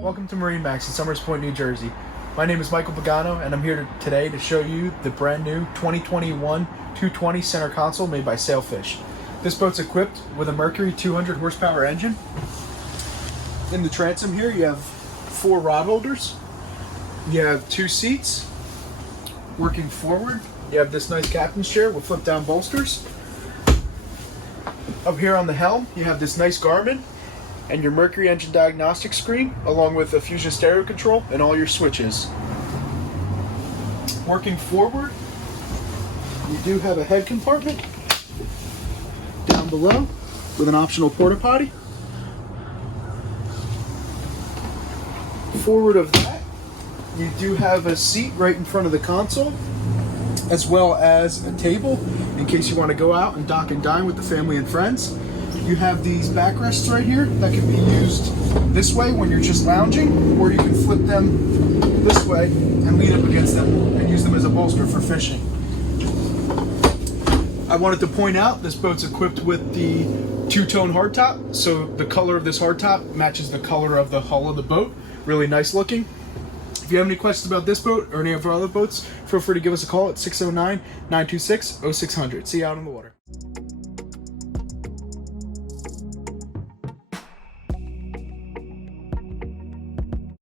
Welcome to MarineMax in Summers Point, New Jersey. My name is Michael Pagano, and I'm here today to show you the brand new 2021 220 center console made by Sailfish. This boat's equipped with a Mercury 200 horsepower engine. In the transom here, you have 4 rod holders. You have 2 seats. Working forward, you have this nice captain's chair with flip down bolsters. Up here on the helm, you have this nice Garmin and your Mercury engine diagnostic screen, along with a Fusion stereo control and all your switches. Working forward, you do have a head compartment down below with an optional porta potty. Forward of that, you do have a seat right in front of the console, as well as a table in case you want to go out and dock and dine with the family and friends. You have these backrests right here that can be used this way when you're just lounging, or you can flip them this way and lean up against them and use them as a bolster for fishing. I wanted to point out this boat's equipped with the 2-tone hardtop, so the color of this hardtop matches the color of the hull of the boat. Really nice looking. If you have any questions about this boat or any of our other boats, feel free to give us a call at 609-926-0600. See you out on the water.